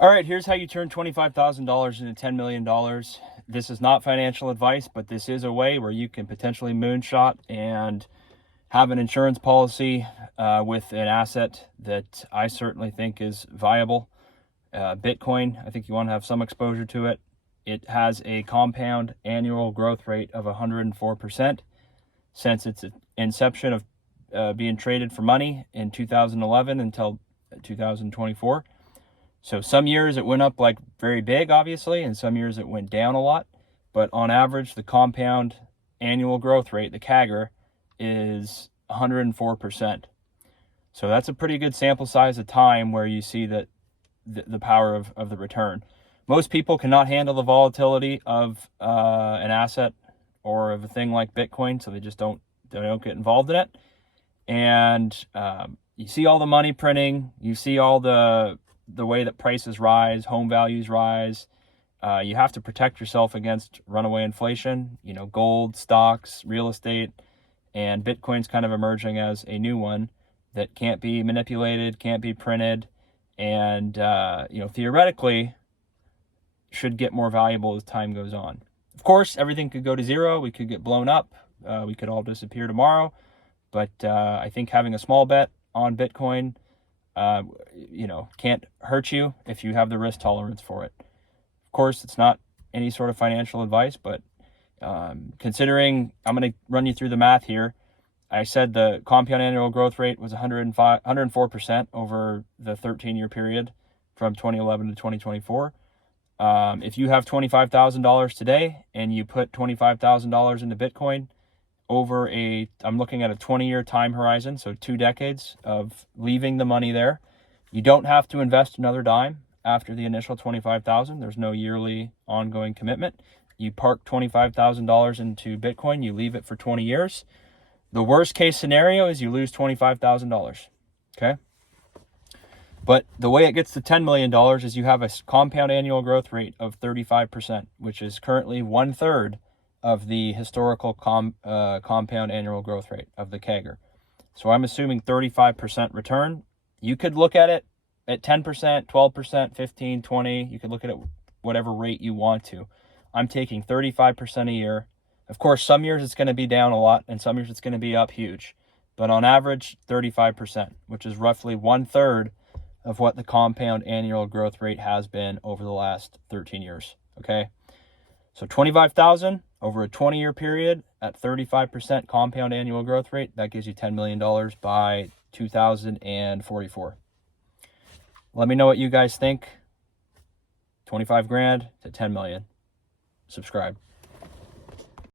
All right, here's how you turn $25,000 into $10 million. This is not financial advice, but this is a way where you can potentially moonshot and have an insurance policy with an asset that I certainly think is viable. Bitcoin, I think you want to have some exposure to it. It has a compound annual growth rate of 104% since its inception of being traded for money in 2011 until 2024. So some years it went up like very big, obviously, and some years it went down a lot. But on average, the compound annual growth rate, the CAGR, is 104%. So that's a pretty good sample size of time where you see that the power of the return. Most people cannot handle the volatility of an asset or of a thing like Bitcoin, so they don't get involved in it. And you see all the money printing, you see all the way that prices rise, home values rise. You have to protect yourself against runaway inflation, gold, stocks, real estate, and Bitcoin's kind of emerging as a new one that can't be manipulated, can't be printed, and theoretically should get more valuable as time goes on. Of course, everything could go to zero. We could get blown up. We could all disappear tomorrow. But I think having a small bet on Bitcoin can't hurt you if you have the risk tolerance for it. Of course, it's not any sort of financial advice, but considering, I'm going to run you through the math here. I said the compound annual growth rate was 104% over the 13-year period from 2011 to 2024. If you have $25,000 today and you put $25,000 into Bitcoin over I'm looking at a 20-year time horizon, so 2 decades of leaving the money there. You don't have to invest another dime after the initial $25,000. There's no yearly ongoing commitment. You park $25,000 into Bitcoin, you leave it for 20 years. The worst case scenario is you lose $25,000, okay? But the way it gets to $10 million is you have a compound annual growth rate of 35%, which is currently 1/3 of the historical compound annual growth rate of the CAGR. So I'm assuming 35% return. You could look at it at 10%, 12%, 15, 20. You could look at it whatever rate you want to. I'm taking 35% a year. Of course, some years it's going to be down a lot and some years it's going to be up huge. But on average, 35%, which is roughly 1/3 of what the compound annual growth rate has been over the last 13 years. Okay? So 25,000 over a 20-year period at 35% compound annual growth rate, that gives you $10 million by 2044. Let me know what you guys think. 25 grand to 10 million. Subscribe.